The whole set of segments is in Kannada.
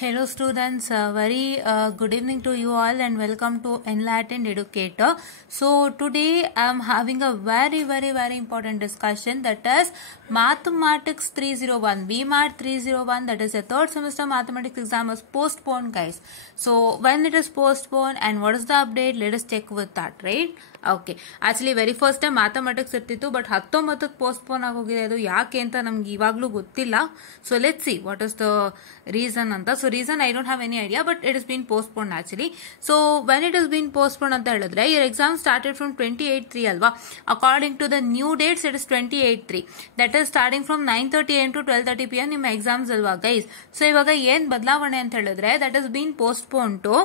Hello students, very good evening to you all and welcome to Enlightened Educator. So today I am having a very important discussion, that is Mathematics 301, BMAT 301, that is a third semester mathematics exam was postponed, guys. So when it is postponed and what is the update, let us check with that, right? Okay, actually very first time mathematics ಇರ್ತಿತ್ತು, but 19ಕ್ಕೆ postpone ಆಗೋಗಿದೆ. ಅದು ಯಾಕೆ ಅಂತ ನಮ್ಗೆ ಇವಾಗಲೂ ಗೊತ್ತಿಲ್ಲ. So let's see what is the reason ಅಂತ. So reason I don't have any idea, but it has been postponed actually. So when it has been postponed ಅಂತ ಹೇಳಿದ್ರೆ, your exam started from 28/3 ಅಲ್ವಾ? According to the new dates, it is 28/3. That is starting from 9:30 am to 12:30 pm ನಿಮ್ಮ exams ಅಲ್ವಾ guys? So ಇವಾಗ ಏನ್ ಬದಲಾವಣೆ ಅಂತ ಹೇಳಿದ್ರೆ, that has been postponed to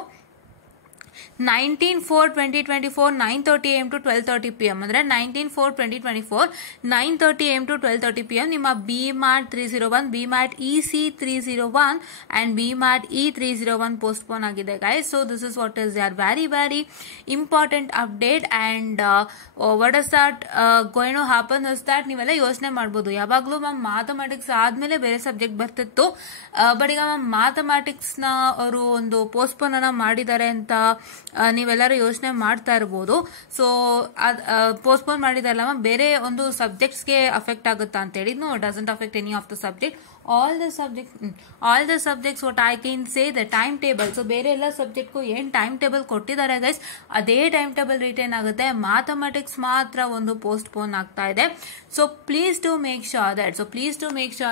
19/4/2024 9:30 am to 12:30 pm ಅಂದ್ರೆ 19/4/2024 9:30 am to 12:30 pm ನಿಮ್ಮ BMAT 301, BMAT EC 301 and BMAT E 301 postpone ಆಗಿದೆ guys. So this is what is their very important update and what is that going to happen is that ನೀವೆಲ್ಲ ಯೋಚನೆ ಮಾಡಬಹುದು, ಯಾವಾಗಲೂ ಮ್ಯಾಮ್ ಮ್ಯಾಥಮೆಟಿಕ್ಸ್ ಆದ್ಮೇಲೆ ಬೇರೆ ಸಬ್ಜೆಕ್ಟ್ ಬರ್ತಿತ್ತು, ಬಟ್ ಈಗ ಮ್ಯಾಮ್ ಮ್ಯಾಥಮೆಟಿಕ್ಸ್ ನ ಅವರು ಒಂದು ಪೋಸ್ಟ್ಪೋನ್ ಅನ್ನ ಮಾಡಿದ್ದಾರೆ ಅಂತ ನೀವೆಲ್ಲರೂ ಯೋಚನೆ ಮಾಡ್ತಾ ಇರಬಹುದು. ಸೊ ಪೋಸ್ಟ್ಪೋನ್ ಮಾಡಿದಾರಲ್ಲ, ಬೇರೆ ಒಂದು ಸಬ್ಜೆಕ್ಟ್ಸ್ಗೆ ಅಫೆಕ್ಟ್ ಆಗುತ್ತಾ ಅಂತ ಹೇಳಿ. No, doesn't affect any of the subject. all the subjects what I can say the timetable. So ಬೇರೆ ಎಲ್ಲ ಸಬ್ಜೆಕ್ಟ್ಗೂ ಏನ್ ಟೈಮ್ ಟೇಬಲ್ ಕೊಟ್ಟಿದ್ದಾರೆ ಗೈಸ್, ಅದೇ ಟೈಮ್ ಟೇಬಲ್ ರಿಟರ್ನ್ ಆಗುತ್ತೆ. ಮ್ಯಾಥಮೆಟಿಕ್ಸ್ ಮಾತ್ರ ಒಂದು ಪೋಸ್ಟ್ಪೋನ್ ಆಗ್ತಾ ಇದೆ. So please do make sure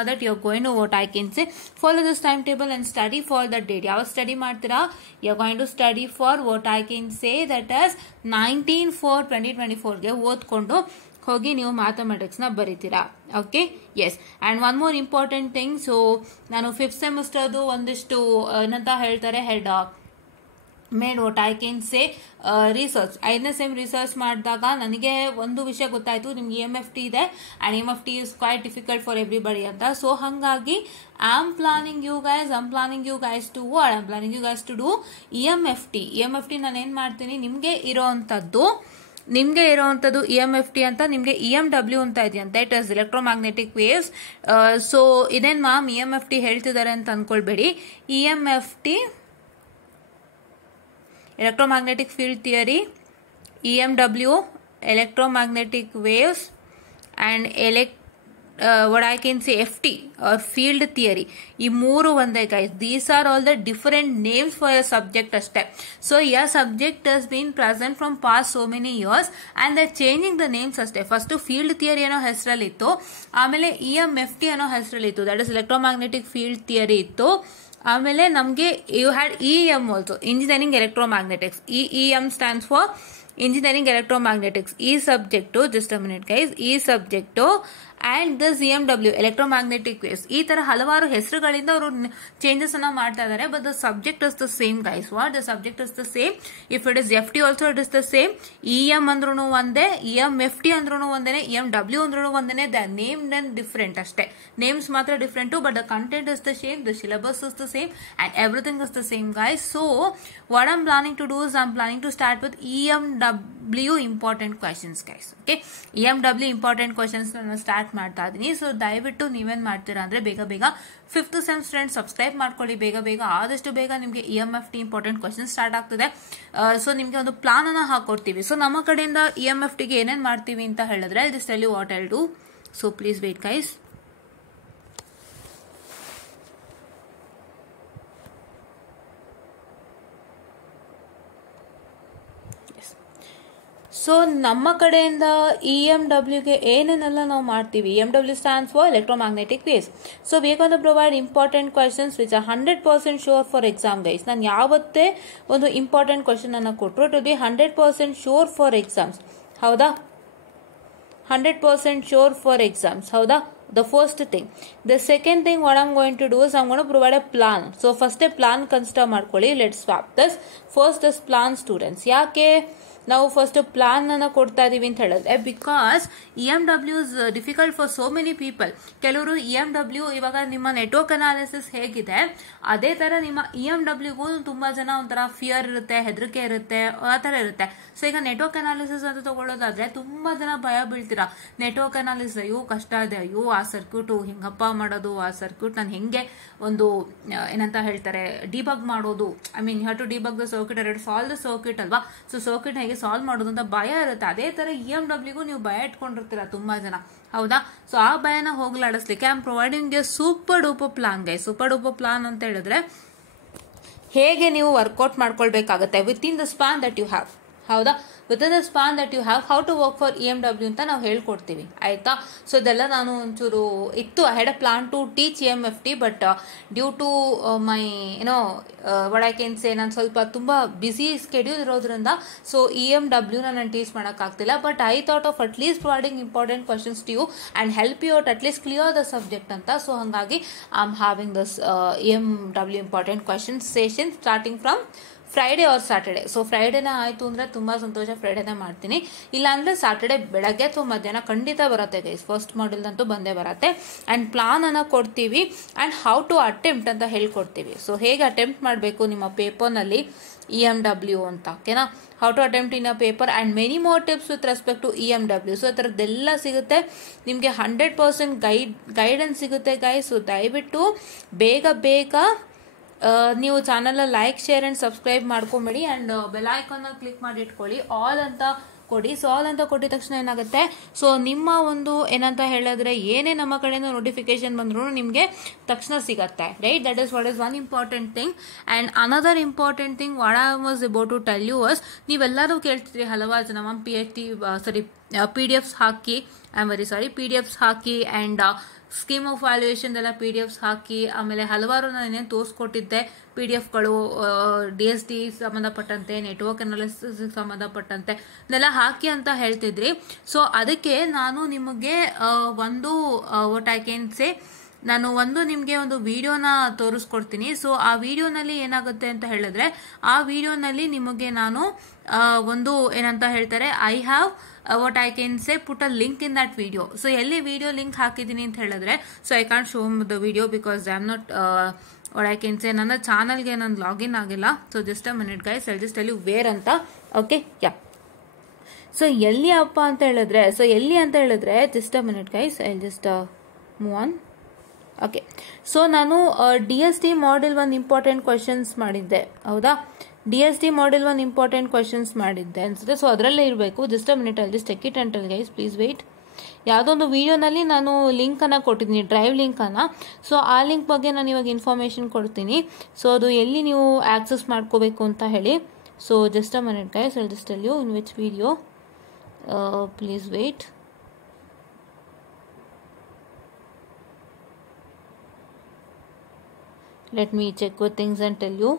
that you're going to what I can say follow this timetable and study for the date. ಯಾವ ಸ್ಟಡಿ ಮಾಡ್ತೀರಾ? you're going to study for what I can say that is 19/4/2024 ಗೆ ಓದ್ಕೊಂಡು ಹೋಗಿ ನೀವು ಮ್ಯಾಥಮೆಟಿಕ್ಸ್ ನ ಬರೀತೀರಾ. Okay, yes. And one more important thing, so ನಾನು 5th ಸೆಮಿಸ್ಟರ್ದು ಒಂದಿಷ್ಟು ಏನಂತ ಹೇಳ್ತಾರೆ had made what I can say research. 5ನೇ ಸೆಮ್ ರಿಸರ್ಚ್ ಮಾಡಿದಾಗ ನನಗೆ ಒಂದು ವಿಷಯ ಗೊತ್ತಾಯ್ತು, ನಿಮ್ಗೆ EMFT ಇದೆ and EMFT is quite difficult for everybody ಅಂತ. ಸೊ ಹಾಗಾಗಿ I am planning you guys to do EMFT. ನಾನು ಏನ್ ಮಾಡ್ತೀನಿ, ನಿಮ್ಗೆ ಇರೋಂಥದ್ದು EMFT ಅಂತ, ನಿಮ್ಗೆ EMW ಅಂತ ಇದೆಯಂತೆ, it is electromagnetic waves. So ಇದೇನ್ ಮ್ಯಾಮ್ EMFT ಹೇಳ್ತಿದ್ದಾರೆ ಅಂತ ಅನ್ಕೊಳ್ಬೇಡಿ. EMFT electromagnetic field theory, EMW electromagnetic waves and what I can say FT or field theory. ಈ ಮೂರು ಒಂದೇ guys. These are all the different names for a subject ಅಷ್ಟೇ. So your subject has been present from past so many years and they're changing the names ಅಷ್ಟೇ. ಫಸ್ಟ್ ಫೀಲ್ಡ್ ಥಿಯರಿ ಅನ್ನೋ ಹೆಸರಲ್ಲಿತ್ತು, ಆಮೇಲೆ EMFT ಅನ್ನೋ ಹೆಸರಲ್ಲಿತ್ತು, that is electromagnetic field theory ಇತ್ತು. ಆಮೇಲೆ ನಮ್ಗೆ you had EM also, engineering electromagnetics. EM stands for engineering electromagnetics. ಈ subject, just a minute guys, ಈ subject and this EMW electromagnetic waves. ಈ ತರ ಹಲವಾರು ಹೆಸರುಗಳಿಂದ ಅವರು ಚೇಂಜಸ್ ಅನ್ನ ಮಾಡ್ತಾ ಇದ್ದಾರೆ, but the subject is the same guys. What the subject is the same. If it is FT also it is the same. EM ಅಂದ್ರೂ ಒಂದೇ, EMFT ಅಂದ್ರೂ ಒಂದೇನೆ, EMW ಅಂದ್ರೂ ಒಂದೇನೆ. ದ ನೇಮ್ ದೆನ್ ಡಿಫರೆಂಟ್ ಅಷ್ಟೇ, ನೇಮ್ಸ್ ಮಾತ್ರ different, but the content is the same, the syllabus is the same and everything is the same guys. So what I'm planning to do is I'm planning to start with EMW important questions guys. Okay, EMW important questions ನಾನು ಸ್ಟಾರ್ಟ್ ಮಾಡ್ತಾ ಇದೀನಿ. ಸೊ ದಯವಿಟ್ಟು ನೀವೇನ್ ಮಾಡ್ತೀರಾ ಅಂದ್ರೆ ಬೇಗ 5th ಸೆಮ್ ಸ್ಟೂಡೆಂಟ್ ಸಬ್ಸ್ಕ್ರೈಬ್ ಮಾಡ್ಕೊಳ್ಳಿ, ಬೇಗ ಆದಷ್ಟು ಬೇಗ ನಿಮ್ಗೆ EMFT ಇಂಪಾರ್ಟೆಂಟ್ ಕ್ವಶನ್ ಸ್ಟಾರ್ಟ್ ಆಗ್ತದೆ. ಸೊ ನಿಮ್ಗೆ ಒಂದು ಪ್ಲಾನ್ ಅನ್ನ ಹಾಕೊಡ್ತೀವಿ. ಸೊ ನಮ್ಮ ಕಡೆಯಿಂದ EMFT ಗೆ ಏನೇನ್ ಮಾಡ್ತೀವಿ ಅಂತ ಹೇಳಿದ್ರೆ, I'll just tell you what I'll do. So please wait guys. So ನಮ್ಮ ಕಡೆಯಿಂದ EMWಗೆ ಏನೇನೆಲ್ಲ ನಾವು ಮಾಡ್ತೀವಿ. EMW stands for electromagnetic waves. So we are going to provide important questions which are 100% sure for exam guys. ನಾನು ಯಾವತ್ತೇ ಒಂದು ಇಂಪಾರ್ಟೆಂಟ್ ಕ್ವಶನ್ ಅನ್ನ ಕೊಟ್ಟರು to be 100% sure for exams. ಹೌದಾ? 100% ಶೋರ್ ಫಾರ್ ಎಕ್ಸಾಮ್ಸ್. ಹೌದಾ? The first thing. The second thing what I'm going to do is I'm going to provide a plan. So first a plan consider ಮಾಡ್ಕೊಳ್ಳಿ. Let's swap this. First this plan students. ಯಾಕೆ ನಾವು ಫಸ್ಟ್ ಪ್ಲಾನ್ ಅನ್ನ ಕೊಡ್ತಾ ಇದೀವಿ ಅಂತ ಹೇಳಿದ್ರೆ, because EMW is difficult for so many people. ಕೆಲವರು EMW ಇವಾಗ ನಿಮ್ಮ ನೆಟ್ವರ್ಕ್ ಅನಾಲಿಸಿಸ್ ಹೇಗಿದೆ ಅದೇ ತರ ನಿಮ್ಮ EMWಗೂ ತುಂಬಾ ಜನ ಒಂಥರ ಫಿಯರ್ ಇರುತ್ತೆ, ಹೆದರಿಕೆ ಇರುತ್ತೆ, ಆ ತರ ಇರುತ್ತೆ. ಸೊ ಈಗ ನೆಟ್ವರ್ಕ್ ಅನಾಲಿಸಿಸ್ ಅಂತ ತಗೊಳ್ಳೋದಾದ್ರೆ ತುಂಬಾ ಜನ ಭಯ ಬೀಳ್ತೀರಾ. ನೆಟ್ವರ್ಕ್ ಅನಾಲಿಸಿಸ್ ಅಯ್ಯೋ ಕಷ್ಟ ಇದೆ, ಅಯ್ಯೋ ಆ ಸರ್ಕ್ಯೂಟ್ ಹಿಂಗಪ್ಪ ಮಾಡೋದು, ಆ ಸರ್ಕ್ಯೂಟ್ ನಾನು ಹೆಂಗೆ ಒಂದು ಏನಂತ ಹೇಳ್ತಾರೆ ಡಿಬಗ್ ಮಾಡೋದು, I mean you have to debug the circuit, solve the circuit ಅಲ್ವಾ. ಸೊ ಸರ್ಕ್ಯೂಟ್ ಹೇಗೆ ಸಾಲ್ವ್ ಮಾಡೋದು ಅಂತ ಭಯ ಇರುತ್ತೆ. ಅದೇ ತರ EMWಗೂ ನೀವು ಭಯ ಇಟ್ಕೊಂಡಿರ್ತೀರಾ ತುಂಬಾ ಜನ, ಹೌದಾ. ಸೊ ಆ ಭಯನ ಹೋಗ್ಲಾಡಿಸ್ಲಿಕ್ಕೆ I am providing a super duper plan guys. Super duper plan ಅಂತ ಹೇಳಿದ್ರೆ ಹೇಗೆ ನೀವು ವರ್ಕೌಟ್ ಮಾಡ್ಕೊಳ್ಬೇಕಾಗತ್ತೆ within the span that you have, ಹೌದಾ. Within the span that you have how to work for EMW ಅಂತ ನಾವು ಹೇಳ್ಕೊಡ್ತೀವಿ, ಆಯ್ತಾ. ಸೊ ಇದೆಲ್ಲ ನಾನು ಒಂಚೂರು ಇತ್ತು, I had a plan to teach EMFT but due to my what I can say ನಾನು ಸ್ವಲ್ಪ ತುಂಬಾ ಬಿಸಿ ಸ್ಕೆಡ್ಯೂಲ್ ಇರೋದ್ರಿಂದ ಸೊ EMW ನಾನು ಟೀಚ್ ಮಾಡೋಕ್ಕಾಗ್ತಿಲ್ಲ. But I thought of at least providing important questions to you and help you out at least clear the subject ಅಂತ. ಸೊ ಹಾಗಾಗಿ I am having this EMW important questions session starting from Friday or Saturday. So ಫ್ರೈಡೇನ ಆಯ್ತು ಅಂದ್ರೆ ತುಂಬಾ ಸಂತೋಷ, ಫ್ರೈಡೇನೇ ಮಾಡ್ತೀನಿ. ಇಲ್ಲ ಅಂದ್ರೆ ಸ್ಯಾಟರ್ಡೆ ಬೆಳಗ್ಗೆ ಅಥವಾ ಮಧ್ಯಾಹ್ನ ಖಂಡಿತ ಬರುತ್ತೆ ಗೈಸ್. ಫಸ್ಟ್ ಮಾಡ್ಯೂಲ್ದಂತೂ ಬಂದೇ ಬರುತ್ತೆ. ಅಂಡ್ ಪ್ಲಾನ್ ಅನ್ನ ಕೊಡ್ತೀವಿ ಅಂಡ್ ಹೌ ಟು ಅಟೆಂಪ್ಟ್ ಅಂತ ಹೇಳ್ಕೊಡ್ತೀವಿ. ಸೊ ಹೇಗೆ ಅಟೆಂಪ್ಟ್ ಮಾಡಬೇಕು ನಿಮ್ಮ ಪೇಪರ್ನಲ್ಲಿ EMW ಅಂತ, ಓಕೆನಾ. How to attempt in a paper and many more tips with respect to EMW. So ಈ ಥರದ್ದೆಲ್ಲ ಸಿಗುತ್ತೆ ನಿಮಗೆ. 100% ಗೈಡೆನ್ಸ್ ಸಿಗುತ್ತೆ ಗೈಸ್. ಸೊ ದಯವಿಟ್ಟು ಬೇಗ ನೀವು channel like share and subscribe ಮಾಡ್ಕೊಂಬೇಡಿ ಅಂಡ್ ಬೆಲ್ ಐಕಾನ್ ಕ್ಲಿಕ್ ಮಾಡಿ ಇಟ್ಕೊಳ್ಳಿ, ಆಲ್ ಅಂತ ಕೊಡಿ. ಸೊ ಆಲ್ ಅಂತ ಕೊಟ್ಟಿದ ತಕ್ಷಣ ಏನಾಗುತ್ತೆ, ಸೊ ನಿಮ್ಮ ಒಂದು ಏನಂತ ಹೇಳಿದ್ರೆ ಏನೇ ನಮ್ಮ ಕಡೆಯಿಂದ ನೋಟಿಫಿಕೇಶನ್ ಬಂದ್ರು ನಿಮಗೆ ತಕ್ಷಣ ಸಿಗತ್ತೆ, right. That is what is one important thing. And another important thing what I was about to tell you was, ನೀವೆಲ್ಲರೂ ಕೇಳ್ತಿದ್ರಿ ಹಲವಾರು ಜನ ಮ್ಯಾಮ್ PDFs ಹಾಕಿ, I am very sorry, PDFs ಹಾಕಿ ಅಂಡ್ ಸ್ಕೀಮ್ ಆಫ್ ವ್ಯಾಲ್ಯೂಯೇಷನ್ ಎಲ್ಲ PDFs ಹಾಕಿ, ಆಮೇಲೆ ಹಲವಾರು ನಾನು ಏನೇನು ತೋರಿಸ್ಕೊಟ್ಟಿದ್ದೆ PDFಗಳು DST ಸಂಬಂಧಪಟ್ಟಂತೆ, ನೆಟ್ವರ್ಕ್ ಅನಾಲಿಸಿಸ್ ಸಂಬಂಧಪಟ್ಟಂತೆ ಇದೆಲ್ಲ ಹಾಕಿ ಅಂತ ಹೇಳ್ತಿದ್ರಿ. ಸೊ ಅದಕ್ಕೆ ನಾನು ನಿಮಗೆ ಒಂದು ವಾಟ್ ಐ ಕ್ಯಾನ್ ಸೇ ನಾನು ನಿಮಗೆ ಒಂದು ವಿಡಿಯೋನ ತೋರಿಸ್ಕೊಡ್ತೀನಿ. ಸೊ ಆ ವಿಡಿಯೋನಲ್ಲಿ ಏನಾಗುತ್ತೆ ಅಂತ ಹೇಳಿದ್ರೆ, ಆ ವಿಡಿಯೋನಲ್ಲಿ ನಿಮಗೆ ನಾನು ಒಂದು ಏನಂತ ಹೇಳ್ತಾರೆ I have what I can say put a link in that video. So ಎಲ್ಲಿ ವಿಡಿಯೋ ಲಿಂಕ್ ಹಾಕಿದ್ದೀನಿ ಅಂತ ಹೇಳಿದ್ರೆ, so I can't show the video because I am not what I can say ನನ್ನ ಚಾನಲ್ಗೆ ನಾನು ಲಾಗಿನ್ ಆಗಿಲ್ಲ. So just a minute guys, I just tell you where ಅಂತ, ಓಕೆ. ಯಾ, ಸೊ ಎಲ್ಲಿ ಅಪ್ಪ ಅಂತ ಹೇಳಿದ್ರೆ, just a minute guys, I just move on. Okay, so ನಾನು DST Module 1 ಇಂಪಾರ್ಟೆಂಟ್ ಕ್ವಶನ್ಸ್ ಮಾಡಿದ್ದೆ, ಹೌದಾ. DST Module 1 ಇಂಪಾರ್ಟೆಂಟ್ ಕ್ವಶನ್ಸ್ ಮಾಡಿದ್ದೆ ಅನ್ಸುತ್ತೆ. ಸೊ ಅದರಲ್ಲೇ ಇರಬೇಕು. ಜಸ್ಟ್ ಅ ಮಿನಿಟ್, ಅಲ್ಲಿ just check it until guys, please wait. ಯಾವುದೊಂದು ವಿಡಿಯೋನಲ್ಲಿ ನಾನು ಲಿಂಕ್ ಅನ್ನ ಕೊಟ್ಟಿದ್ದೀನಿ, ಡ್ರೈವ್ ಲಿಂಕ್ ಅನ್ನ. ಸೊ ಆ ಲಿಂಕ್ ಬಗ್ಗೆ ನಾನು ಇವಾಗ ಇನ್ಫಾರ್ಮೇಶನ್ ಕೊಡ್ತೀನಿ. ಸೊ ಅದು ಎಲ್ಲಿ ನೀವು ಆಕ್ಸೆಸ್ ಮಾಡ್ಕೋಬೇಕು ಅಂತ ಹೇಳಿ. So just a minute guys, I just tell you in which video, please wait. Let me check with things and tell you.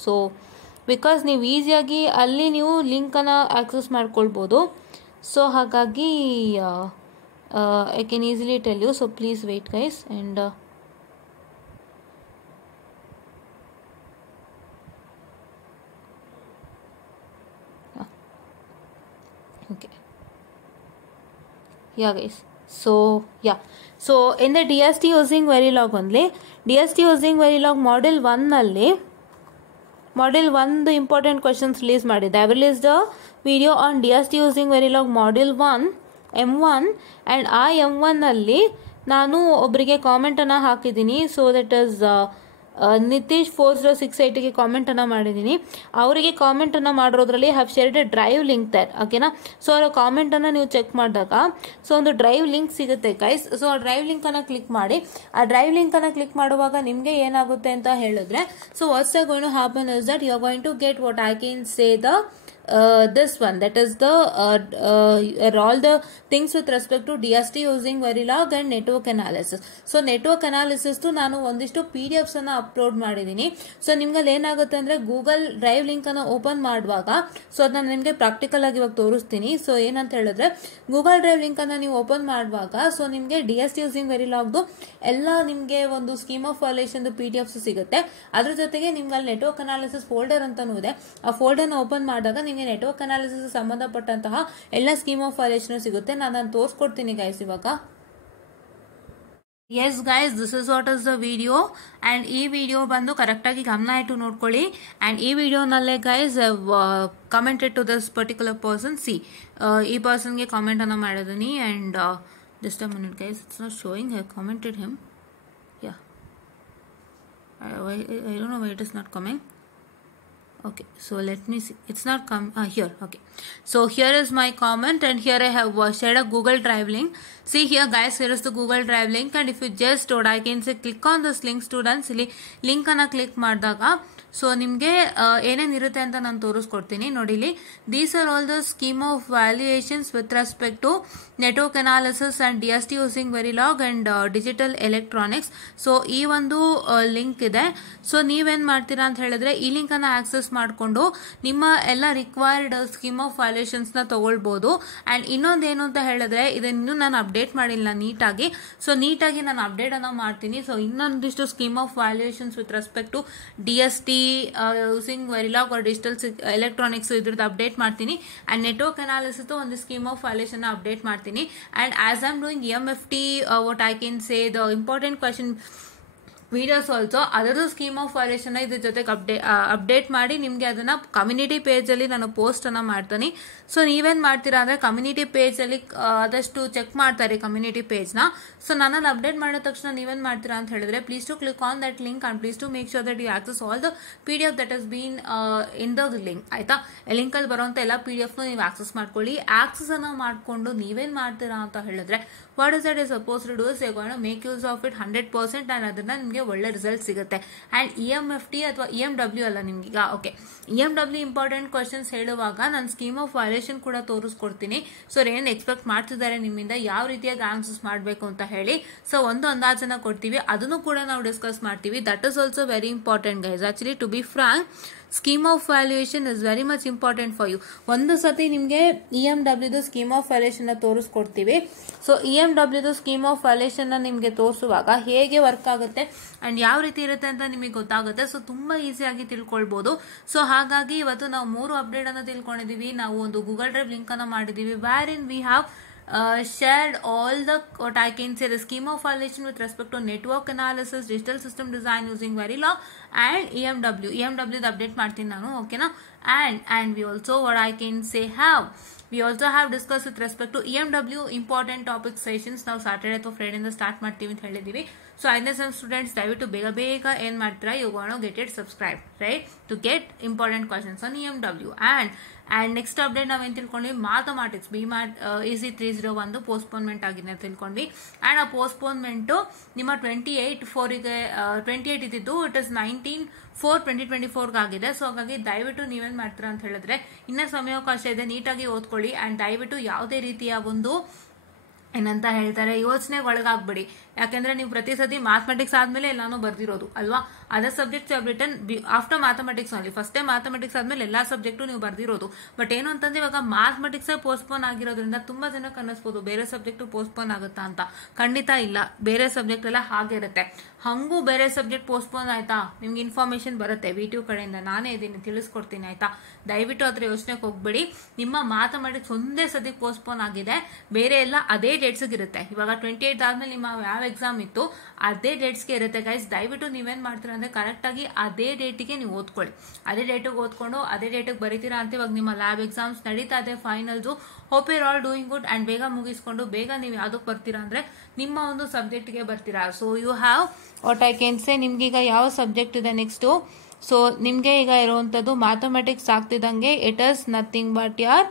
So because ನೀವು ಈಸಿಯಾಗಿ ಅಲ್ಲಿ ನೀವು ಲಿಂಕನ್ನು ಆಕ್ಸೆಸ್ ಮಾಡ್ಕೊಳ್ಬೋದು. ಸೊ ಹಾಗಾಗಿ I can easily tell you. So please wait guys. And okay, yeah guys, so yeah, so in the DST using Verilog only, DST using Verilog Module 1 ನಲ್ಲಿ Module 1 important questions release ಮಾಡಿದ್ದೆ. I released a video on DST using Verilog Module 1 M1 and ಆ M1 ನಲ್ಲಿ ನಾನು ಒಬ್ಬರಿಗೆ ಕಾಮೆಂಟ್ ಅನ್ನ ಹಾಕಿದ್ದೀನಿ. ಸೊ ದಟ್ ಇಸ್ ನಿತೀಶ್ 4068ಗೆ ಕಾಮೆಂಟ್ ಅನ್ನ ಮಾಡಿದ್ದೀನಿ. ಅವರಿಗೆ ಕಾಮೆಂಟ್ ಅನ್ನ ಮಾಡಿರೋದ್ರಲ್ಲಿ have shared a drive link that, ಓಕೆನಾ. ಸೊ ಅವರ ಕಾಮೆಂಟ್ ಅನ್ನ ನೀವು ಚೆಕ್ ಮಾಡಿದಾಗ ಸೊ ಒಂದು ಡ್ರೈವ್ ಲಿಂಕ್ ಸಿಗುತ್ತೆ ಗೈಸ್. ಸೊ ಆ ಡ್ರೈವ್ ಲಿಂಕ್ ಅನ್ನ ಕ್ಲಿಕ್ ಮಾಡಿ. ಆ ಡ್ರೈವ್ ಲಿಂಕ್ ಅನ್ನ ಕ್ಲಿಕ್ ಮಾಡುವಾಗ ನಿಮ್ಗೆ ಏನಾಗುತ್ತೆ ಅಂತ ಹೇಳಿದ್ರೆ, so what's going to happen is that you are going to get what I can say the this one, that is the all the things with respect to DST using Verilog and network analysis. So network analysis to ನಾನು ಒಂದಿಷ್ಟು PDFs ಅನ್ನ ಅಪ್ಲೋಡ್ ಮಾಡಿದ್ದೀನಿ. ಸೊ ನಿಮ್ಗೆ ಏನಾಗುತ್ತೆ ಅಂದ್ರೆ ಗೂಗಲ್ ಡ್ರೈವ್ ಲಿಂಕ್ ಅನ್ನ ಓಪನ್ ಮಾಡುವಾಗ, ಸೊ ಅದನ್ನ ನಿಮ್ಗೆ ಪ್ರಾಕ್ಟಿಕಲ್ ಆಗಿ ಇವಾಗ ತೋರಿಸ್ತೀನಿ. ಸೊ ಏನಂತ ಹೇಳಿದ್ರೆ, ಗೂಗಲ್ ಡ್ರೈವ್ ಲಿಂಕ್ ಅನ್ನ ನೀವು ಓಪನ್ ಮಾಡುವಾಗ ಸೊ ನಿಮ್ಗೆ DST using Verilog ಎಲ್ಲ ನಿಮ್ಗೆ ಒಂದು ಸ್ಕೀಮ್ ಆಫ್ ವ್ಯಾಲ್ಯೂಯೇಷನ್ PDFs ಸಿಗುತ್ತೆ. ಅದ್ರ ಜೊತೆಗೆ ನಿಮ್ಗೆ ಅಲ್ಲಿ ನೆಟ್ವರ್ಕ್ ಅನಾಲಿಸಿಸ್ ಫೋಲ್ಡರ್ ಅಂತಾನೂ ಇದೆ. ಆ ಫೋಲ್ಡರ್ ನ ಓಪನ್ ಮಾಡಿದಾಗ ನಿಮಗೆ ನೆಟ್ವರ್ಕ್ ಅನಾಲಿಸಿಸ್ ಸಂಬಂಧಪಟ್ಟಂತಹ ಎಲ್ಲ ಸ್ಕೀಮ್ ಆಫ್ ವ್ಯಾಲ್ಯೂಯೇಷನ್ ಸಿಗುತ್ತೆ. ನಾನು ತೋರಿಸ್ಕೊಡ್ತೀನಿ ಗೈಸ್ ಇವಾಗ. Yes guys, this is what is the video and ಈ ವಿಡಿಯೋ ಬಂದು ಕರೆಕ್ಟಾಗಿ ಗಮನ ಇಟ್ಟು ನೋಡ್ಕೊಳ್ಳಿ. ಆ್ಯಂಡ್ ಈ ವಿಡಿಯೋನಲ್ಲೇ guys commented to this particular person. ಈ ಪರ್ಸನ್ಗೆ ಕಾಮೆಂಟನ್ನು ಮಾಡಿದ್ದೀನಿ. And just a minute guys, it's not showing. I commented him. Yeah, I don't know why it is not coming. Okay, so let me see. It's not come here. Okay, so here is my comment, and here I have shared a Google Drive link. See here guys, here is the Google Drive link, and if you just I can say click on this link students. ಇಲ್ಲಿ ಲಿಂಕ್ ಅನ್ನ ಕ್ಲಿಕ್ ಮಾಡಿದಾಗ ಸೊ ನಿಮಗೆ ಏನೇನಿರುತ್ತೆ ಅಂತ ನಾನು ತೋರಿಸ್ಕೊಡ್ತೀನಿ. ನೋಡಿ, ಇಲ್ಲಿ these are all the scheme of valuations with respect to network analysis and DST using Verilog and digital electronics. So ಈ ಒಂದು ಲಿಂಕ್ ಇದೆ. ಸೊ ನೀವೇನ್ ಮಾಡ್ತೀರಾ ಅಂತ ಹೇಳಿದ್ರೆ ಈ ಲಿಂಕ್ ಅನ್ನ ಆಕ್ಸೆಸ್ ಮಾಡಿಕೊಂಡು ನಿಮ್ಮ ಎಲ್ಲ ರಿಕ್ವೈರ್ಡ್ ಸ್ಕೀಮ್ ಆಫ್ ವ್ಯಾಲ್ಯೂಯೇಷನ್ಸ್ ನ ತಗೊಳ್ಬಹುದು. ಅಂಡ್ ಇನ್ನೊಂದೇನು ಅಂತ ಹೇಳಿದ್ರೆ ಇದನ್ನು ನಾನು ಅಪ್ಡೇಟ್ ಮಾಡಿಲ್ಲ ನೀಟಾಗಿ. ಸೊ ನೀಟಾಗಿ ನಾನು ಅಪ್ಡೇಟ್ ಅನ್ನ ಮಾಡ್ತೀನಿ. ಸೊ ಇನ್ನೊಂದಿಷ್ಟು scheme of valuations with respect to DST using Verilog or digital electronics ಇದ್ರದ್ದು ಅಪ್ಡೇಟ್ ಮಾಡ್ತೀನಿ. ಅಂಡ್ ನೆಟ್ವರ್ಕ್ ಅನಾಲಿಸಿಸ್ ಒಂದು ಸ್ಕೀಮ್ ಆಫ್ ವ್ಯಾಲ್ಯೂಯೇಷನ್ ಅಪ್ಡೇಟ್ ಮಾಡ್ತೀನಿ. And as I am doing EMFT, what I can say the important question videos also ಅದರದ್ದು ಸ್ಕೀಮ್ ಆಫ್ ವ್ಯಾಲ್ಯೂಯೇಷನ್ ಇದ್ರ ಜೊತೆಗೆ ಅಪ್ಡೇಟ್ ಮಾಡಿ ನಿಮಗೆ ಅದನ್ನ ಕಮ್ಯುನಿಟಿ ಪೇಜ್ ಅಲ್ಲಿ ನಾನು ಪೋಸ್ಟ್ ಅನ್ನ ಮಾಡ್ತೀನಿ. ಸೊ ನೀವೇನ್ ಮಾಡ್ತೀರಾ ಅಂದ್ರೆ ಕಮ್ಯುನಿಟಿ ಪೇಜ್ ಅಲ್ಲಿ ಆದಷ್ಟು ಚೆಕ್ ಮಾಡ್ತಾರೆ ಕಮ್ಯುನಿಟಿ ಪೇಜ್ ನ. ಸೊ ನನ್ನಲ್ಲಿ ಅಪ್ಡೇಟ್ ಮಾಡಿದ ತಕ್ಷಣ ನೀವೇನ್ ಮಾಡ್ತೀರಾ ಅಂತ ಹೇಳಿದ್ರೆ please to click on that link and please to make sure that you access all the PDF that has been in the link. ಆಯ್ತಾ, ಲಿಂಕ್ ಅಲ್ಲಿ ಬರುವಂತ ಎಲ್ಲ PDF ನ ನೀವು ಆಕ್ಸೆಸ್ ಮಾಡ್ಕೊಳ್ಳಿ. ಆಕ್ಸೆಸ್ ಅನ್ನ ಮಾಡ್ಕೊಂಡು ನೀವೇನ್ ಮಾಡ್ತೀರಾ ಅಂತ ಹೇಳಿದ್ರೆ what is that is suppose to do is you gonna make use of it 100% and ಅದನ್ನ ನಿಮಗೆ ಒಳ್ಳೆ ರಿಸಲ್ಟ್ ಸಿಗುತ್ತೆ. ಅಂಡ್ EMFT ಅಥವಾ EMW ಅಲ್ಲ ನಿಮ್ಗೀಗ. ಓಕೆ, EMW ಇಂಪಾರ್ಟೆಂಟ್ ಕ್ವಶನ್ಸ್ ಹೇಳುವಾಗ ನಾನು ಸ್ಕೀಮ್ ಆಫ್ ವ್ಯಾಲ್ಯೂಯೇಷನ್ ಕೂಡ ತೋರಿಸ್ಕೊಡ್ತೀನಿ. ಸೊ ಏನ್ ಎಕ್ಸ್ಪೆಕ್ಟ್ ಮಾಡ್ತಿದ್ದಾರೆ ನಿಮ್ಮಿಂದ, ಯಾವ ರೀತಿಯಾಗಿ ಆನ್ಸರ್ಸ್ ಮಾಡಬೇಕು ಅಂತ ಹೇಳಿ ಸೊ ಒಂದು ಅಂದಾಜನ್ನ ಕೊಡ್ತೀವಿ. ಅದನ್ನು ಕೂಡ ನಾವು ಡಿಸ್ಕಸ್ ಮಾಡ್ತೀವಿ. That is also very important guys. Actually to be frank, scheme of valuation is very much important for you. ಒಂದು ಸತಿ ನಿಮಗೆ EMW ಸ್ಕೀಮ್ ಆಫ್ ವ್ಯಾಲ್ಯೂಯೇಷನ್ ತೋರಿಸ್ಕೊಡ್ತೀವಿ. So EMW scheme of valuation ನಿಮಗೆ ತೋರಿಸುವಾಗ ಹೇಗೆ ವರ್ಕ್ ಆಗುತ್ತೆ ಅಂಡ್ ಯಾವ ರೀತಿ ಇರುತ್ತೆ ಅಂತ ನಿಮಗೆ ಗೊತ್ತಾಗುತ್ತೆ. ಸೊ ತುಂಬಾ ಈಸಿಯಾಗಿ ತಿಳ್ಕೊಳ್ಬಹುದು. ಸೊ ಹಾಗಾಗಿ ಇವತ್ತು ನಾವು 3 ಅಪ್ಡೇಟ್ ಅನ್ನ ತಿಳ್ಕೊಂಡಿದೀವಿ. ನಾವು ಒಂದು ಗೂಗಲ್ ಡ್ರೈವ್ ಲಿಂಕ್ ಅನ್ನ ಮಾಡಿದೀವಿ where in we have shared all the what I can say the scheme of violation with respect to network analysis, digital system design using Verilog and EMW the update ಮಾಡ್ತೀನಿ ನಾನು. ಓಕೆನಾ. and we also what I can say we also have discussed with respect to EMW important topic sessions. ನಾವು Saturday ಅಥವಾ Friday ಇಂದ ಸ್ಟಾರ್ಟ್ ಮಾಡ್ತೀವಿ ಅಂತ ಹೇಳಿದೀವಿ. ಸೊ 5ನೇ ಸೆಮ್ ಸ್ಟೂಡೆಂಟ್ಸ್ ದಯವಿಟ್ಟು ಬೇಗ ಏನ್ ಮಾಡ್ತೀರಾ, you gonna get it subscribe right to get important questions on EMW. And next update ನಾವೇನ್ ತಿಳ್ಕೊಂಡ್ವಿ, ಮ್ಯಾಥಮೆಟಿಕ್ಸ್ BMAT EC 301 ಪೋಸ್ಟ್ಪೋನ್ಮೆಂಟ್ ಆಗಿದೆ ಅಂತ ತಿಳ್ಕೊಂಡ್ವಿ. ಅಂಡ್ ಆ ಪೋಸ್ಟ್ಪೋನ್ಮೆಂಟ್ ನಿಮ್ಮ 28 ಇದ್ದಿದ್ದು ಇಟ್ ಇಸ್ 19/4/2024 ಆಗಿದೆ. ಸೊ ಹಾಗಾಗಿ ದಯವಿಟ್ಟು ನೀವೇನ್ ಮಾಡ್ತೀರಾ ಅಂತ ಹೇಳಿದ್ರೆ ಇನ್ನ ಸಮಯಾವಕಾಶ ಇದೆ, ನೀಟಾಗಿ ಓದ್ಕೊಳ್ಳಿ. ಅಂಡ್ ದಯವಿಟ್ಟು ಯಾವುದೇ ರೀತಿಯ ಒಂದು ಏನಂತ ಹೇಳ್ತಾರೆ ಯೋಚನೆಗೆ ಒಳಗಾಗ್ಬಿಡಿ. ಯಾಕೆಂದ್ರೆ ನೀವು ಪ್ರತಿ ಸತಿ ಮ್ಯಾಥಮೆಟಿಕ್ಸ್ ಆದ್ಮೇಲೆ ಎಲ್ಲಾನು ಬರ್ದಿರೋದು ಅಲ್ವಾ. Other subjects you have written after mathematics only. First time mathematics ಆದ್ಮೇಲೆ ಎಲ್ಲಾ ಸಬ್ಜೆಕ್ಟು ನೀವು ಬರ್ದಿರೋದು. ಬಟ್ ಏನು ಅಂತಂದ್ರೆ ಇವಾಗ ಮ್ಯಾಥಮೆಟಿಕ್ಸ್ ಪೋಸ್ಟ್ಪೋನ್ ಆಗಿರೋದ್ರಿಂದ ತುಂಬಾ ಜನಕ್ಕೆ ಅನ್ನಿಸ್ಬೋದು ಬೇರೆ ಸಬ್ಜೆಕ್ಟ್ ಪೋಸ್ಟ್ಪೋನ್ ಆಗುತ್ತಾ ಅಂತ. ಖಂಡಿತ ಇಲ್ಲ, ಬೇರೆ ಸಬ್ಜೆಕ್ಟ್ ಎಲ್ಲ ಹಾಗೆ ಇರುತ್ತೆ. ಹಂಗೂ ಬೇರೆ ಸಬ್ಜೆಕ್ಟ್ ಪೋಸ್ಟ್ಪೋನ್ ಆಯ್ತಾ, ನಿಮ್ಗೆ ಇನ್ಫಾರ್ಮೇಶನ್ ಬರುತ್ತೆ VTU ಕಡೆಯಿಂದ, ನಾನೇ ಇದೀನಿ ತಿಳಿಸ್ಕೊಡ್ತೀನಿ ಆಯ್ತಾ. ದಯವಿಟ್ಟು ಅದ್ರ ಯೋಚನೆಗೆ ಹೋಗ್ಬೇಡಿ. ನಿಮ್ಮ ಮ್ಯಾಥಮೆಟಿಕ್ಸ್ ಒಂದೇ ಸದ್ಯಕ್ಕೆ ಪೋಸ್ಟ್ಪೋನ್ ಆಗಿದೆ, ಬೇರೆ ಎಲ್ಲ ಅದೇ ಡೇಟ್ಸ್ಗೆ ಇರುತ್ತೆ. ಇವಾಗ 28 ಆದ್ಮೇಲೆ ನಿಮ್ಮ ಯಾವ ಎಕ್ಸಾಮ್ ಇತ್ತು ಅದೇ ಡೇಟ್ಸ್ಗೆ ಇರುತ್ತೆ ಗೈಸ್. ದಯವಿಟ್ಟು ನೀವೇನ್ ಮಾಡ್ತೀರಾ ಅಂದ್ರೆ ಕರೆಕ್ಟ್ ಆಗಿ ಅದೇ ಡೇಟಿಗೆ ನೀವು ಓದ್ಕೊಳ್ಳಿ. ಅದೇ ಡೇಟಿಗೆ ಓದ್ಕೊಂಡು ಅದೇ ಡೇಟಿಗೆ ಬರೀತೀರಾ ಅಂತ ಇವಾಗ ನಿಮ್ಮ ಲ್ಯಾಬ್ ಎಕ್ಸಾಮ್ಸ್ ನಡೀತಾ ಇದೆ, finals. Hope you all doing good and ಬೇಗ ಮುಗಿಸ್ಕೊಂಡು ಬೇಗ ನೀವು ಯಾವ್ದಕ್ಕೆ ಬರ್ತೀರಾ ಅಂದ್ರೆ ನಿಮ್ಮ ಒಂದು ಸಬ್ಜೆಕ್ಟ್ಗೆ ಬರ್ತೀರಾ. So you have what I can say, ನಿಮ್ಗೀಗ ಯಾವ ಸಬ್ಜೆಕ್ಟ್ ಇದೆ ನೆಕ್ಸ್ಟ್. ಸೊ ನಿಮ್ಗೆ ಈಗ ಇರುವಂತದ್ದು ಮ್ಯಾಥಮೆಟಿಕ್ಸ್ ಆಗ್ತಿದ್ದಂಗೆ ಇಟ್ ಇಸ್ ನಥಿಂಗ್ ಬಟ್ ಯಾರ್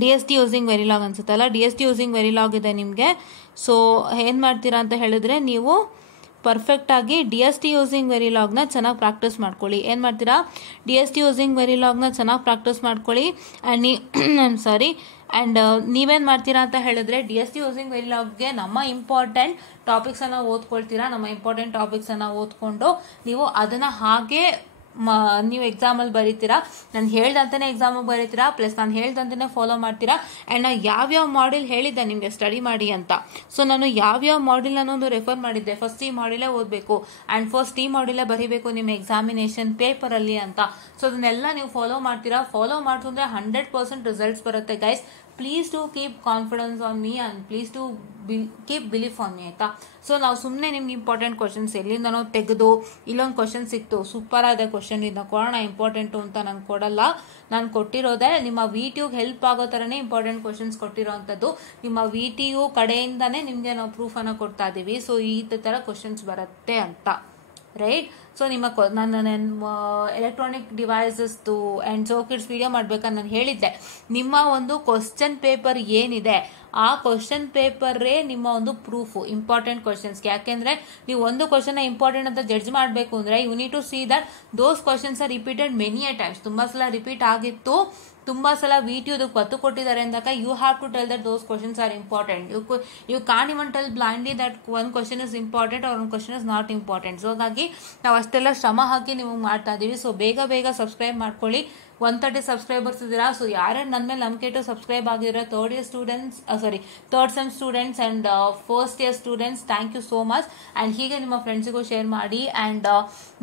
DST ಯೂಸಿಂಗ್ ವೆರಿಲಾಗ್ ಅನ್ಸುತ್ತಲ್ಲ, DST ಯೂಸಿಂಗ್ ವೆರಿಲಾಗ್ ಇದೆ ನಿಮಗೆ. ಸೊ ಏನ್ ಮಾಡ್ತೀರಾ ಅಂತ ಹೇಳಿದ್ರೆ ನೀವು ಪರ್ಫೆಕ್ಟ್ ಆಗಿ DST ಯೂಸಿಂಗ್ ವೆರಿಲಾಗ್ನ ಚೆನ್ನಾಗಿ ಪ್ರಾಕ್ಟೀಸ್ ಮಾಡ್ಕೊಳ್ಳಿ. ಏನ್ ಮಾಡ್ತೀರಾ, DST ಯೂಸಿಂಗ್ ವೆರಿಲಾಗ್ನ ಚೆನ್ನಾಗಿ ಪ್ರಾಕ್ಟೀಸ್ ಮಾಡ್ಕೊಳ್ಳಿ. ಅಂಡ್ ಸಾರಿ ಅಂಡ್ ನೀವೇನ್ ಮಾಡ್ತೀರಾ ಅಂತ ಹೇಳಿದ್ರೆ DST ಯೂಸಿಂಗ್ ವೆರಿಲಾಗ್ಗೆ ನಮ್ಮ ಇಂಪಾರ್ಟೆಂಟ್ ಟಾಪಿಕ್ಸ್ ಅನ್ನ ಓದ್ಕೊಳ್ತೀರಾ. ನಮ್ಮ ಇಂಪಾರ್ಟೆಂಟ್ ಟಾಪಿಕ್ಸ್ ಅನ್ನ ಓದ್ಕೊಂಡು ನೀವು ಅದನ್ನ ಹಾಗೆ ನೀವು ಎಕ್ಸಾಮಲ್ಲಿ ಬರೀತೀರಾ, ನಾನು ಹೇಳ್ದಂತಾನೆ ಎಕ್ಸಾಮಿಗೆ ಬರೀತೀರಾ, ಪ್ಲಸ್ ನಾನು ಹೇಳ್ದಂತಾನೆ ಫಾಲೋ ಮಾಡ್ತೀರಾ. ಆ್ಯಂಡ್ ನಾನು ಯಾವ್ಯಾವ ಮಾಡೆಲ್ ಹೇಳಿದ್ದೆ ನಿಮಗೆ ಸ್ಟಡಿ ಮಾಡಿ ಅಂತ, ಸೊ ನಾನು ಯಾವ್ಯಾವ ಮಾಡೆಲ್ ಅನ್ನೋದು ರೆಫರ್ ಮಾಡಿದ್ದೆ, ಫಸ್ಟ್ ಈ ಮಾಡೆಲೇ ಓದಬೇಕು ಆ್ಯಂಡ್ ಫಸ್ಟ್ ಈ ಮಾಡೆಲೇ ಬರೀಬೇಕು ನಿಮ್ಮ ಎಕ್ಸಾಮಿನೇಷನ್ ಪೇಪರಲ್ಲಿ ಅಂತ. ಸೊ ಅದನ್ನೆಲ್ಲ ನೀವು ಫಾಲೋ ಮಾಡ್ತೀರಾ. ಫಾಲೋ ಮಾಡ್ತಂದ್ರೆ 100% ರಿಸಲ್ಟ್ಸ್ ಬರುತ್ತೆ guys. Please to keep confidence on me and please to keep belief on me ಆಯ್ತಾ. ಸೊ ನಾವು ಸುಮ್ಮನೆ ನಿಮ್ಗೆ ಇಂಪಾರ್ಟೆಂಟ್ ಕ್ವಶನ್ಸ್ ಎಲ್ಲಿಂದನೋ ತೆಗೆದು ಇಲ್ಲೊಂದು ಕ್ವಶನ್ ಸಿಕ್ತು ಸೂಪರ್ ಆದ ಕ್ವಶನ್ ಇದನ್ನ ಕೊಡೋಣ ಇಂಪಾರ್ಟೆಂಟು ಅಂತ ನಂಗೆ ಕೊಡಲ್ಲ. ನಾನು ಕೊಟ್ಟಿರೋದೇ ನಿಮ್ಮ VTUಗೆ ಹೆಲ್ಪ್ ಆಗೋ ಥರನೇ ಇಂಪಾರ್ಟೆಂಟ್ ಕ್ವಶನ್ಸ್ ಕೊಟ್ಟಿರೋವಂಥದ್ದು. ನಿಮ್ಮ VTU ಕಡೆಯಿಂದನೇ ನಿಮಗೆ ನಾವು ಪ್ರೂಫನ್ನು ಕೊಡ್ತಾ ಇದ್ದೀವಿ. ಸೊ ಈ ಥರ ಕ್ವಶನ್ಸ್ ಬರುತ್ತೆ ಅಂತ, ರೈಟ್. ಸೊ ನಿಮ್ಮ ನಾನು ಎಲೆಕ್ಟ್ರಾನಿಕ್ ಡಿವೈಸಸ್ದು ಆ್ಯಂಡ್ ಸರ್ಕ್ಯೂಟ್ಸ್ ವಿಡಿಯೋ ಮಾಡ್ಬೇಕಾದ್ರೆ ನಾನು ಹೇಳಿದ್ದೆ, ನಿಮ್ಮ ಒಂದು ಕ್ವಶನ್ ಪೇಪರ್ ಏನಿದೆ ಆ ಕ್ವಶನ್ ಪೇಪರೇ ನಿಮ್ಮ ಒಂದು ಪ್ರೂಫು ಇಂಪಾರ್ಟೆಂಟ್ ಕ್ವಶನ್ಸ್ಗೆ. ಯಾಕೆಂದರೆ ನೀವು ಒಂದು ಕ್ವಶನ್ ಇಂಪಾರ್ಟೆಂಟ್ ಅಂತ ಜಡ್ಜ್ ಮಾಡಬೇಕು ಅಂದರೆ you need to see that those questions are repeated many a times. ತುಂಬ ಸಲ ರಿಪೀಟ್ ಆಗಿತ್ತು, ತುಂಬ ಸಲ VTUದಕ್ಕೆ ಒತ್ತು ಕೊಟ್ಟಿದ್ದಾರೆ ಅಂದಾಗ you have to tell that those questions are important. You can even tell blindly that one question is important or one question is not important. So ಹಾಗಾಗಿ ನಾವು ಅಷ್ಟೆಲ್ಲ ಶ್ರಮ ಹಾಕಿ ನಿಮಗೆ ಮಾಡ್ತಾ ಇದ್ದೀವಿ. ಸೊ ಬೇಗ ಸಬ್ಸ್ಕ್ರೈಬ್ ಮಾಡ್ಕೊಳ್ಳಿ. 130 ಸಬ್ಸ್ಕ್ರೈಬರ್ಸ್ ಇದ್ದೀರಾ. ಸೊ ಯಾರ್ಯಾರು ನನ್ನ ಮೇಲೆ ನಂಬಿಕೆ ಇಟ್ಟು ಸಬ್ಸ್ಕ್ರೈಬ್ ಆಗಿದ್ರೆ third sem students and first year students, thank you so much. And ಹೀಗೆ ನಿಮ್ಮ ಫ್ರೆಂಡ್ಸಿಗೂ ಶೇರ್ ಮಾಡಿ ಆ್ಯಂಡ್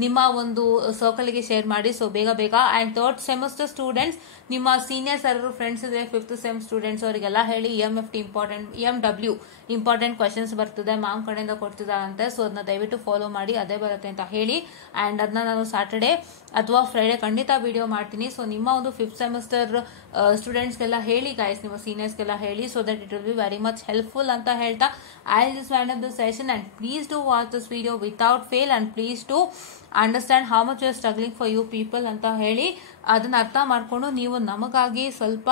ನಿಮ್ಮ ಒಂದು ಸರ್ಕಲ್ಗೆ ಶೇರ್ ಮಾಡಿ. ಸೊ ಬೇಗ ಆ್ಯಂಡ್ ಥರ್ಡ್ ಸೆಮಿಸ್ಟರ್ ಸ್ಟೂಡೆಂಟ್ಸ್, ನಿಮ್ಮ ಸೀನಿಯರ್ಸ್ ಯಾರು ಫ್ರೆಂಡ್ಸ್ ಇದ್ರೆ 5th ಸೆಮ್ ಸ್ಟೂಡೆಂಟ್ಸ್ ಅವರಿಗೆಲ್ಲ ಹೇಳಿ EMFT EMW ಇಂಪಾರ್ಟೆಂಟ್ ಕ್ವಶನ್ಸ್ ಬರ್ತದೆ ಮ್ಯಾಮ್ ಕಡೆಯಿಂದ ಕೊಡ್ತಿದ್ದಾರಂತೆ. ಸೊ ಅದನ್ನ ದಯವಿಟ್ಟು ಫಾಲೋ ಮಾಡಿ, ಅದೇ ಬರುತ್ತೆ ಅಂತ ಹೇಳಿ. ಆ್ಯಂಡ್ ಅದನ್ನ ನಾನು ಸ್ಯಾಟರ್ಡೇ ಅಥವಾ ಫ್ರೈಡೇ ಖಂಡಿತ ವಿಡಿಯೋ ಮಾಡ್ತೀನಿ. ಸೊ ನಿಮ್ಮ ಒಂದು 5th ಸೆಮಿಸ್ಟರ್ ಸ್ಟೂಡೆಂಟ್ಸ್ಗೆಲ್ಲ ಹೇಳಿ ಗೈಸ್, ನಿಮ್ಮ ಸೀನಿಯರ್ಸ್ಗೆಲ್ಲ ಹೇಳಿ, so that it will be very much helpful ಅಂತ ಹೇಳ್ತಾ I just wind up the session. And please to watch this video without fail and please to understand how much you are struggling for you people ಅಂತ ಹೇಳಿ ಅದನ್ನ ಅರ್ಥ ಮಾಡ್ಕೊಂಡು ನೀವು ನಮಗಾಗಿ ಸ್ವಲ್ಪ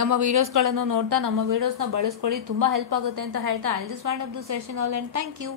ನಮ್ಮ ವಿಡಿಯೋಸ್ಗಳನ್ನು ನೋಡ್ತಾ ನಮ್ಮ ವಿಡಿಯೋಸ್ನ ಬಳಸ್ಕೊಳ್ಳಿ, ತುಂಬ ಹೆಲ್ಪ್ ಆಗುತ್ತೆ ಅಂತ ಹೇಳ್ತಾ I just wind up the session all and thank you.